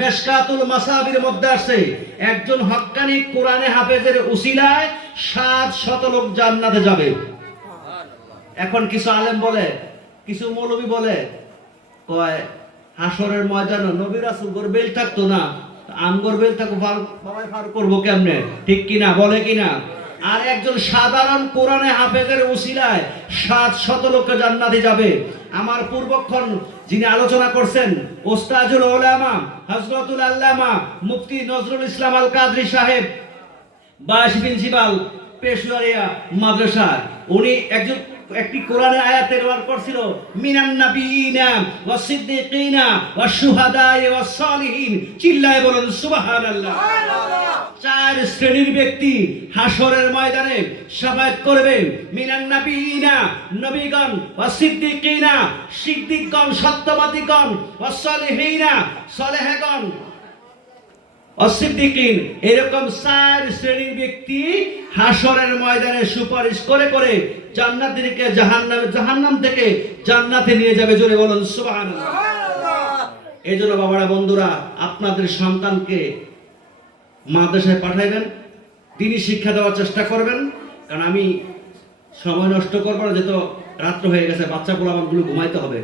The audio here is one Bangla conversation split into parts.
মেশকাতুল মাসাবির মধ্যে আছে একজন হক্কানি কোরআনে হাফেজের উসিলায় 700 লোক জান্নাতে যাবে। এখন কিছু আলেম বলে, কিছু মৌলবী বলে, কয় হাসরের ময়দানে নবী রাসূল বেল থাকতো না, আমগর বেল থাকো বাবাই ফার করবো কেমনে? ঠিক কিনা? বলে কিনা? আর একজন সাধারণ কোরআনে হাফেজের উসিলায় 700 লোক জান্নাতে যাবে। আমার পূর্বক্ষণ যিনি আলোচনা করছেন ওস্তাজুল উলামা হযরতুল আল্লামা মুফতি নজরুল ইসলাম আল কাদরি সাহেব, ভাইস প্রিন্সিপাল পেশওয়ারিয়া মাদ্রাসা, উনি একটি কোরআনের আয়াত তেলাওয়াত করছিল, মিনান নাবিয়িনা ওয়াস সিদ্দিকিনা ওয়াস শুহাদায়ে ওয়াস সালিহিন। চিল্লায়ে বলুন সুবহানাল্লাহ। চার শ্রেণীর ব্যক্তি হাসরের ময়দানে শাফায়াত করবে। মিনান নাবিয়িনা, নবীগণ, ওয়াস সিদ্দিকিনা, সিদ্দিকগণ সত্যবাদীগণ, ওয়াস সালিহিনা, সালেহগণ, অসিদ্দিকিন, এরকম চার শ্রেণীর ব্যক্তি হাসরের ময়দানে সুপারিশ করে করে জান্নাতীদেরকে জাহান্নাম থেকে জান্নাতে নিয়ে যাবে। জোরে বলুন সুবহানাল্লাহ। এই জন্য বাবারা, বন্ধুরা, আপনাদের সন্তানকে মাদ্রাসায় পাঠাইবেন, দিনী শিক্ষা দেওয়ার চেষ্টা করবেন। কারণ আমি সময় নষ্ট করবো না, যেহেতু রাত্র হয়ে গেছে, বাচ্চা পোলাপানগুলো ঘুমাইতে হবে।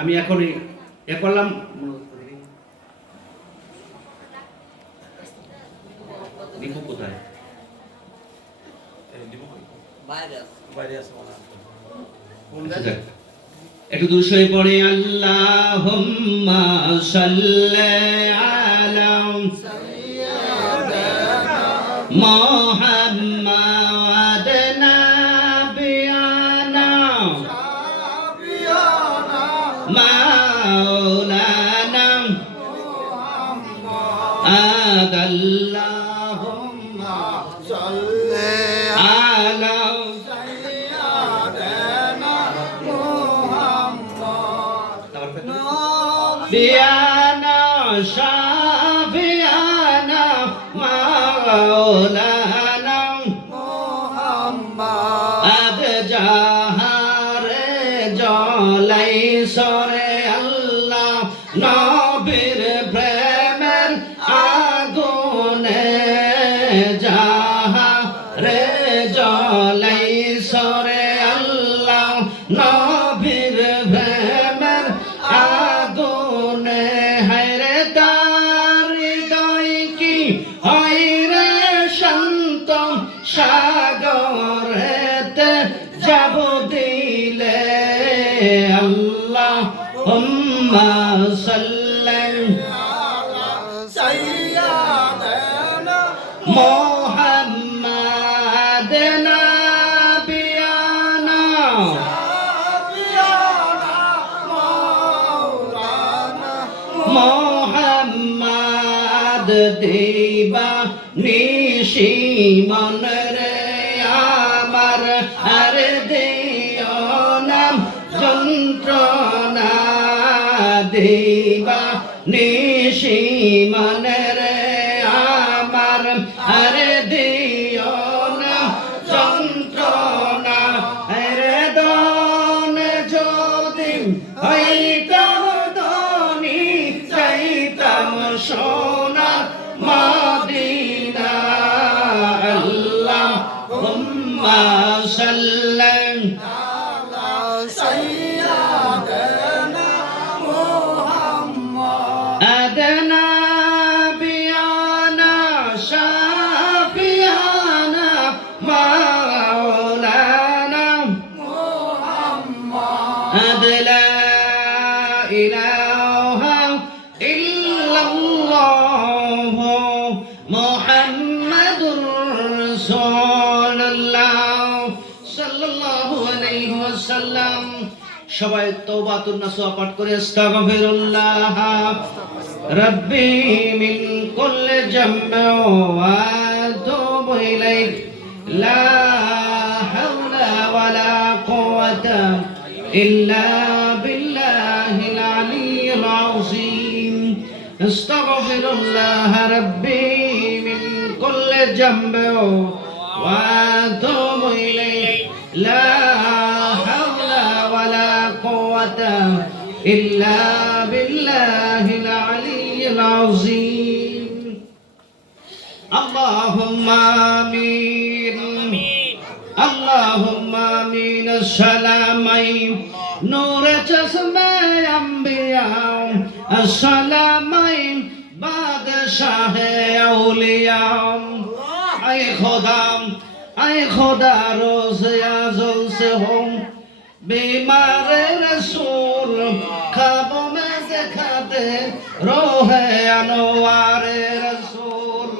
আমি এখনই এ করলাম। দীপু কোথায়? একটু দুশোয় পড়ে আল্লাহুম্মা সাল্লি আলা মুহাম্মাদ নাবিয়ানা মাওলানা মুহাম্মাদ। দিয়ানা শাফিয়ানা মাওলানা মুহাম্মাদ জাহারে জলাই সরে আল্লাহ নবীর প্রেমের আগুনে জাহারে জলাই সরে আল্লাহ নবীর প্রেমের আগুনে। হায়রে তার হৃদয় কি হয়রে শান্ত সাগরেতে যাব দিলে। আল্লাহুম্মা সাল্লি আলা সাইয়্যিদিনা মুহাম্মাদ নাবিয়ানা মুহাম্মাদ। দিবা নিশি মনরে আমার আর দিও নাম যন্ত্রণা। দিবা নিশি মনরে আমার আর দিও নাম যন্ত্রণা। আরে দন যদি হইতাম ধনী যাইতাম সোনার মদিনা। আল্লাহুম্মা সাল্লি আলা সাইয়্যিদিনা মুহাম্মাদ নাবিয়ানা শাফিয়ানা মাওলানা মুহাম্মাদ। লা ইলাহা ইল্লাল্লাহ মুহাম্মাদুর রাসূলুল্লাহ সাল্লাল্লাহু আলাইহি ওয়াসাল্লাম। সবাই তওবাতুন নাসুহা পাঠ করে আস্তাগফিরুল্লাহ রাব্বি মিন কুল্লি যামবি ওয়া আতুবু ইলাইহি। লা হাওলা ওয়ালা কুওয়াতা ইল্লা বিল্লাহিল আলিয়্যিল আযীম। আস্তাগফিরুল্লাহ রাব্বি মিন কুল্লি যামবি ওয়া আতুবু ইলাইহি। লা হাওলা ওয়ালা কুওয়াতা ইল্লা বিল্লাহিল আলিয়্যিল العظيم اللهم آمين اللهم آمين السلامين نور چشمه انبیاء السلامين بادشاہ اولیاء اے خدا روز ازل سے ہوں بیمار رسول خوابوں میں دکھاتے روح انوار رسول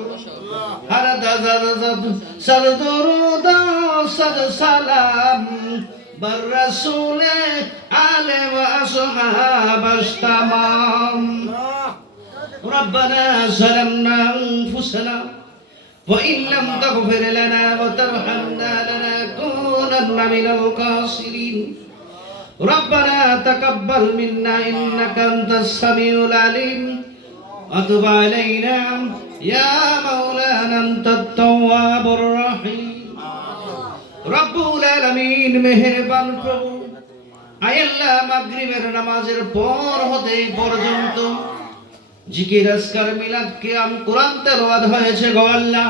ہر دزد سر درود و صد سلام بر رسول آل و اصحاب التمام ربنا ظلمنا انفسنا وإن لم تغفر لنا وترحمنا لنكونن من الخاسرين ربنا تقبل منا إنك أنت السميع العليم وتب علينا يا مولانا أنت التواب الرحيم রব্বুল আলামিন মেহেরবান প্রভু আয় আল্লাহ মাগরিবের নামাজের পর হতে পর্যন্ত জিকির আজকার মিলাদ কিয়াম কোরআন তেলাওয়াত হয়েছে গো আল্লাহ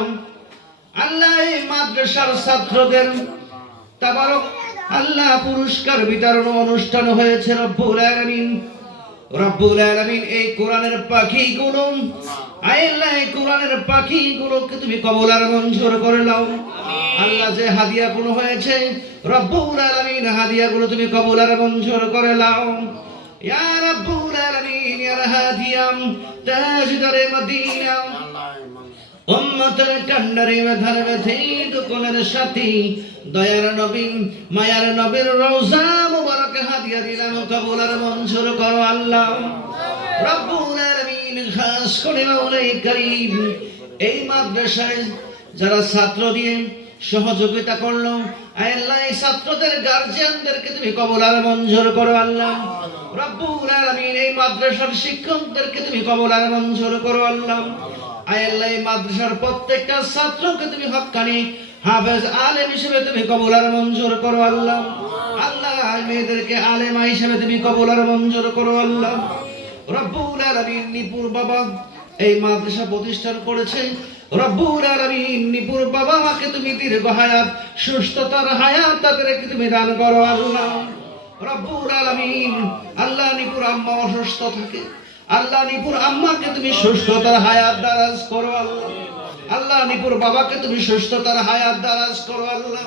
আল্লাহ এই মাদ্রাসার ছাত্রদের তাবারক আল্লাহ পুরস্কার বিতরণ অনুষ্ঠান হয়েছে রব্বুল আলামিন এই কোরআনের পাখিগুলো আয় আল্লাহ এই কোরআনের পাখিগুলোকে তুমি কবুল আর মঞ্জুর করে নাও আল্লাহ যে হাদিয়াগুলো হয়েছে রব্বুল আলামিন হাদিয়াগুলো তুমি কবুল আর মঞ্জুর করে নাও ইয়া রব্বুল আলামিন ইয়া হাদিয়াম তাজদারে মদিনা উম্মতের কান্ডারে ধরবে থিদ কোলের সাথী দয়ার নবী মায়ার নবীর রওজা মুবারক হাদিয়া দিলাম কবুল আর মঞ্জুর করো আল্লাহ রব্বুল আলামিন খাস করে মাওলাই করিম এই মাদ্রাসায় যারা ছাত্র দিয়ে সহযোগিতা করলো আয় আল্লাহ এই ছাত্রদের গার্জিয়ানদেরকে তুমি কবুল আর মঞ্জুর করো আল্লাহ রব্বুল আলামিন এই মাদ্রাসার শিক্ষকদেরকে তুমি কবুল আর মঞ্জুর করো আল্লাহ আয় আল্লাহ এই মাদ্রাসার প্রত্যেকটা ছাত্রকে তুমি হক্কানি হাফেজ আলেম হিসেবে তুমি কবুল আর মঞ্জুর করো আল্লাহ আল্লাহ মেয়েদেরকে আলেমা হিসেবে তুমি কবুল আর মঞ্জুর করো আল্লাহ রব্বুল আলামিন নিপুর বাবা এই মাদ্রাসা প্রতিষ্ঠান করেছে রব্বুল আলামিন নিপুর বাবা মাকে তুমি দীর্ঘ হায়াত সুস্থতার হায়াত তাদেরকে তুমি দান করো আল্লাহ রব্বুল আলামিন আল্লাহ নিপুর আম্মা অসুস্থ থাকে আল্লাহ নিপুর আম্মাকে তুমি সুস্থতার হায়াত দারাজ করো আল্লাহ আল্লাহ নিপুর বাবাকে তুমি সুস্থতার হায়াত দারাজ করো আল্লাহ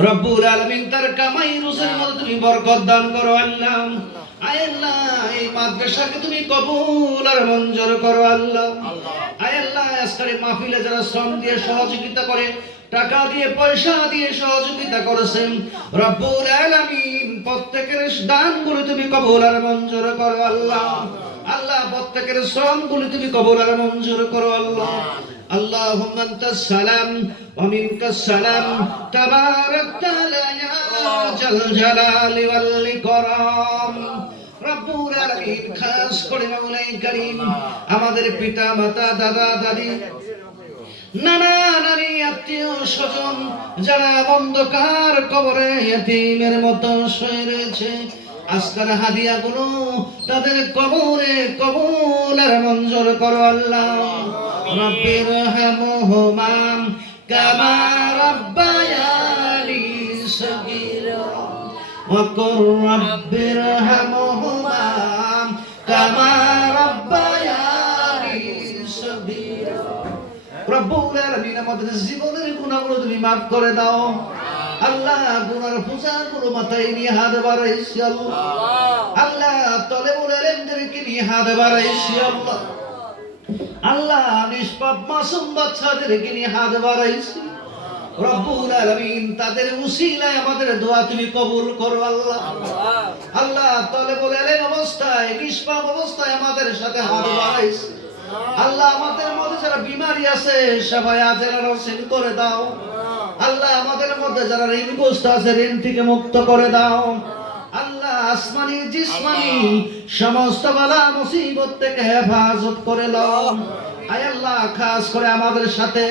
রব্বুল আলামিন তার কামাই রুজির মধ্যে তুমি বরকত দান করো আল্লাহ আয় আল্লাহ এই মাদ্রাসাকে তুমি কবুল আর মঞ্জুর করো আল্লাহ আয় আল্লাহ আজকের মাহফিলে যারা শ্রম দিয়ে সহযোগিতা করে টাকা দিয়ে পয়সা দিয়ে সহযোগিতা করেছেন রব্বুল আলামিন প্রত্যেকের দানগুলো তুমি কবুল আর মঞ্জুর করো আল্লাহ আল্লাহ প্রত্যেকের শ্রমগুলো তুমি কবুল আর মঞ্জুর করো আল্লাহ اللهم انت السلام ومنك السلام تبارك يا ذا الجلال والاكرام রব্বুল আলামিন খাস করে মাওলাই করিম আমাদের পিতা মাতা দাদা দাদি নানা নানি আত্মীয় স্বজন যারা অন্ধকার কবরে ইতিমের মতো শুয়ে রয়েছে আজকের হাদিয়াগুলো তাদের কবরে কবুল আর মঞ্জুর করো আল্লাহ রব্বির হামহুমা কামা রাব্বায়ানি সগীরা ওয়া কুর রব্বির হামহুমা কামা রাব্বায়ানি সগীরা রব্বুল আলামিন আমাদের জীবনের গুনাহগুলো তুমি maaf করে দাও আল্লাহ গুনার পূজাগুলো মাথায় নিয়ে হাত বাড়াইছি আল্লাহ আল্লাহ তলেবুল ইলমদেরকে নিয়ে হাত বাড়াইছি আল্লাহ আল্লাহ নিষ্পাপ মাসুম বাচ্চাদেরকে নিয়ে হাত বাড়াইছি রব্বুল আলামিন তাদের উসিলায় আমাদের দোয়া তুমি কবুল করো আল্লাহ আল্লাহ তলেবুল ইলম অবস্থায় নিষ্পাপ অবস্থায় আমাদের সাথে হাত বাড়াইছি আল্লাহ আমাদের মধ্যে যারা বিমারি আছে সবাই আজেরা রসিন করে দাও আল্লাহ আমাদের মধ্যে যারা ঋণগ্রস্ত আছে ঋণ থেকে মুক্ত করে দাও আল্লাহ আসমানি জিসমানি সমস্ত বালা মুসিবত থেকে হেফাজত করে নাও আয় আল্লাহ খাস করে আমাদের সাথে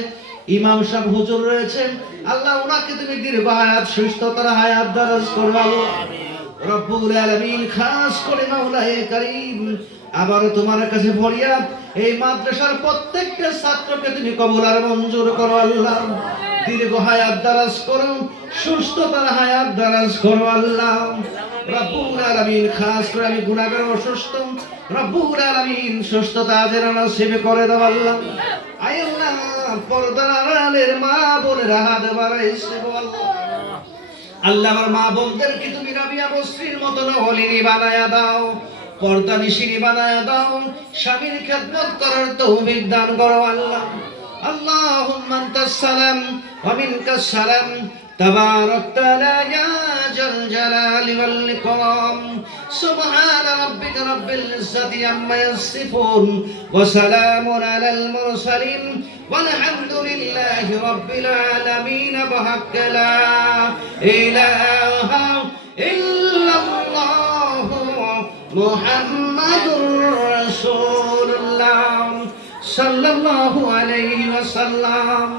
ইমাম সাহেব হুজুর রয়েছেন আল্লাহ ওনাকে তুমি দীর্ঘ হায়াত সুস্থতার হায়াত দারাজ করো রব্বুল আলামিন খাস করে মাওলায়ে কারীম আবারও তোমার কাছে ফরিয়াদ, এই মাদ্রাসার প্রত্যেকটা ছাত্রকে তুমি কবুল আর মঞ্জুর করো আল্লাহ। দীর্ঘ হায়াত দারাজ করো, সুস্থতার হায়াত দারাজ করো আল্লাহ। রব্বুল আলামিন, খাস করে আমি গুনাহগার অসুস্থ, রব্বুল আলামিন সুস্থতা আজের নসিব করে দাও আল্লাহ। আয় আল্লাহ, পর্দার আড়ালের মা বোনেরা হাত বাড়াইছে আল্লাহ। আল্লাহ, আমার মা বোনদেরকে তুমি রাবিয়া বসরির মতো নলিনী বানায়া দাও, পর্দা নিশিনী বানায়া দাও, স্বামীর খেদমত করার তৌফিক দান করো আল্লাহ। আল্লাহুম্মা আনতাস সালাম ওয়া মিনকাস সালাম, তাবারাকতা ইয়া জাল জালালি ওয়াল ইকরাম। সুবহান রাব্বিকা রাব্বিল ইজ্জাতি আম্মা ইয়াসিফুন ওয়া সালামুন আলাল মুরসালিন ওয়ালহামদুলিল্লাহি রাব্বিল আলামিন। বিহাক্কি লা ইলাহা ইল্লাল্লাহ মুহাম্মাদুর রাসূলুল্লাহ সাল্লাল্লাহু আলাইহি ওয়াসাল্লাম।